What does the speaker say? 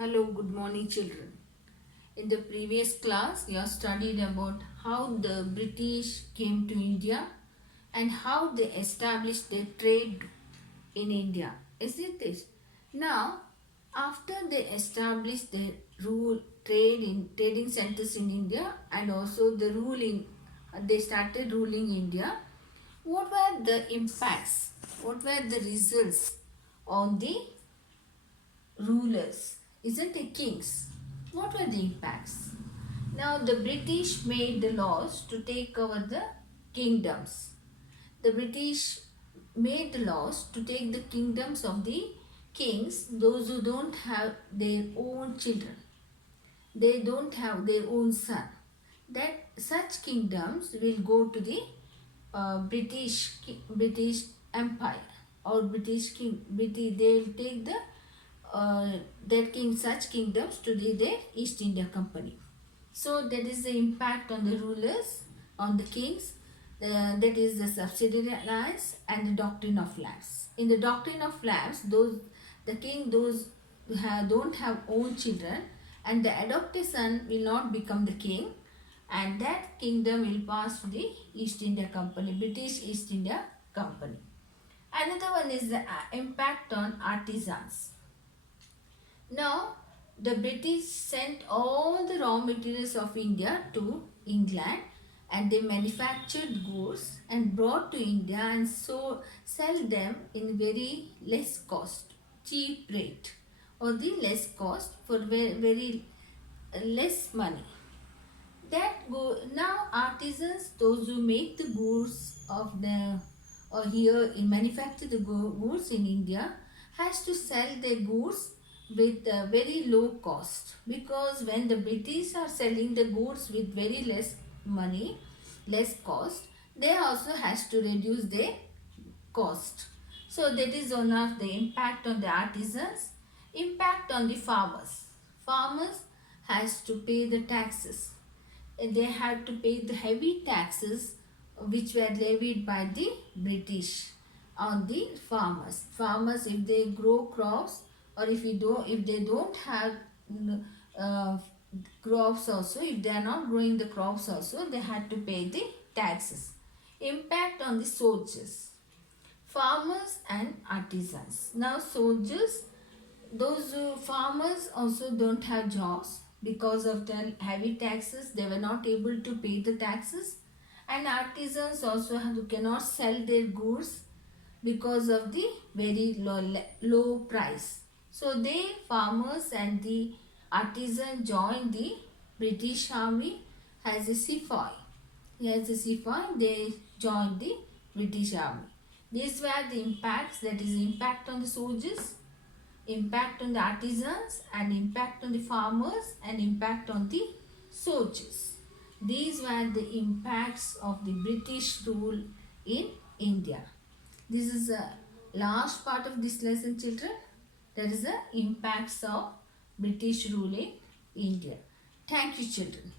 Hello, good morning, children. In the previous class, we have studied about how the British came to India and how they established their trade in India. Isn't this? Now, after they established the trading centers in India and also they started ruling India. What were the impacts? What were the results on the rulers, isn't it kings? What were the impacts? Now the British made the laws to take over the kingdoms. The British made the laws to take the kingdoms of the kings, those who don't have their own children. They don't have their own son. That such kingdoms will go to the British Empire or British king. They will take the such kingdoms to their East India Company. So that is the impact on the rulers, on the kings. That is the subsidiary lands and the doctrine of lands. In the doctrine of lands, those who don't have own children, and the adopted son will not become the king, and that kingdom will pass to the East India Company, British East India Company. Another one is the impact on artisans. Now, the British sent all the raw materials of India to England, and they manufactured goods and brought to India and sell them in very less cost, cheap rate, or the less cost for very less money. Now artisans, those who make the goods of the or here in manufacture the goods in India, has to sell their goods with a very low cost, because when the British are selling the goods with very less money, less cost, they also has to reduce their cost. So that is one of the impact on the artisans. Impact on the farmers. Farmers has to pay the taxes. They had to pay the heavy taxes which were levied by the British on the farmers. Farmers, if they grow crops, or if they don't have uh, crops also, if they are not growing the crops also, they had to pay the taxes. Impact on the soldiers, farmers and artisans. Now soldiers, those farmers also don't have jobs because of the heavy taxes. They were not able to pay the taxes, and artisans also cannot sell their goods because of the very low price. So they, farmers and the artisan, joined the British army as a sepoy. As a sepoy, they joined the British army. These were the impacts, that is impact on the soldiers, impact on the artisans, and impact on the farmers, and impact on the soldiers. These were the impacts of the British rule in India. This is the last part of this lesson, children. That is the impacts of British rule in India. Thank you, children.